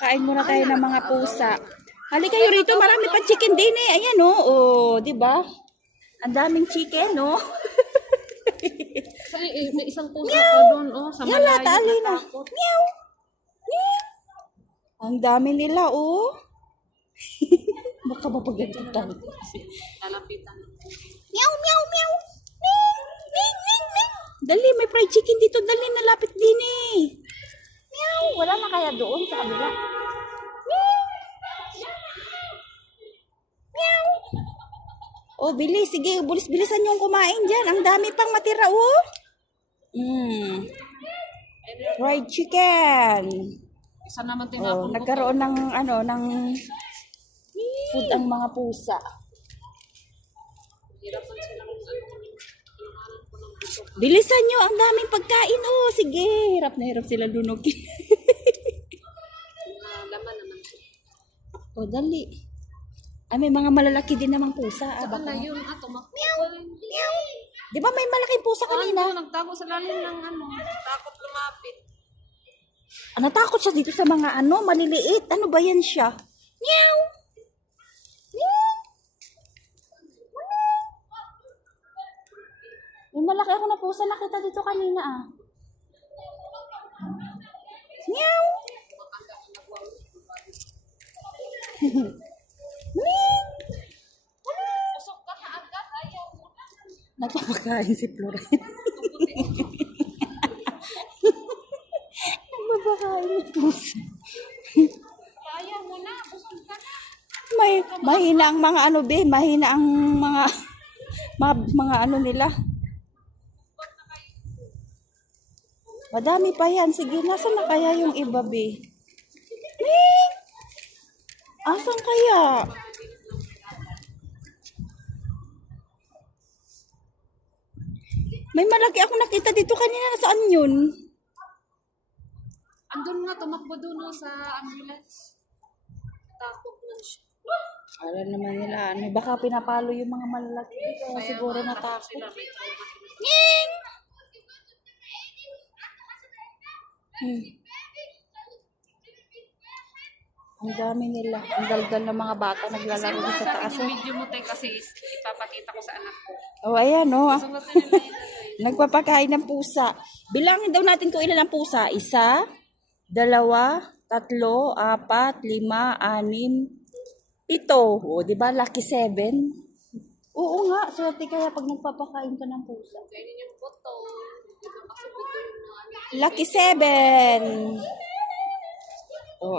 Kain muna tayo ng mga pusa. Halika kayo rito, marami pa chicken din eh. Ayan oh, di ba? Ang daming chicken, no? May isang pusa pa doon, oh, sa malayo. Yala, tali na. Meow. Meow. Ang dami nila, oh. Baka mapagalitan. Lalapitan. Meow, meow, meow. Ning, ning, ning, ning. Dali, may fried chicken dito. Dali, nalapit din eh. Meow. Wala na kaya doon sa kabila. Meow. Meow. Oh, bilis. Sige, bilis-bilisan yung kumain dyan. Ang dami pang matira, oh. Fried chicken. Isa naman Oh, tinapon ko. nagkaroon ng ng food ang mga pusa. Hirapan sila ng Bilisan nyo, ang daming pagkain. Oh, sige. Hirap na hirap sila lunogin. laman naman siya. Oh, dali. Ay, may mga malalaki din namang pusa. Saan na yun? Tumakbo. Meow. Di ba may malaking pusa kanina? Nagtago sa lalim ng takot lumapit. Natakot siya dito sa mga maliliit. Ano ba yan siya? Meow. Meow. May malaki ako na pusa nakita dito kanina ah. Meow. Meow. Pusok ka na agad. Ayaw mo na. Nagpapakain si Floren. Nagpapakain ni pusa. Ayaw mo na. Pusok ka na. Mahina ang mga mahina ang mga nila. Madami pa yan. Sige, nasaan na kaya yung iba, be? Asan kaya? May malaki ako nakita dito kanina. Saan yun? Andun nga, tumakbo doon sa ambulance. Takot na siya. Alam naman nila. Baka pinapalo yung mga malalaki dito. Siguro natakot. Sila may trauma sila. Nying! Ang dami nila. Ang daldal ng mga bata naglalaro Send mo sa sa taas. akin yung video mo tayo kasi ipapakita ko sa anak ko. Oh, ayan oh. Gusto nila yun. Nagpapakain ng pusa. Bilangin daw natin kung ilan ang pusa. 1, 2, 3, 4, 5, 6, 7. O, di ba? Lucky 7. Oo nga. Swerte kaya pag nagpapakain ka ng pusa. Kainin yung buto. Hindi ka kasi buto yung mga Lucky 7.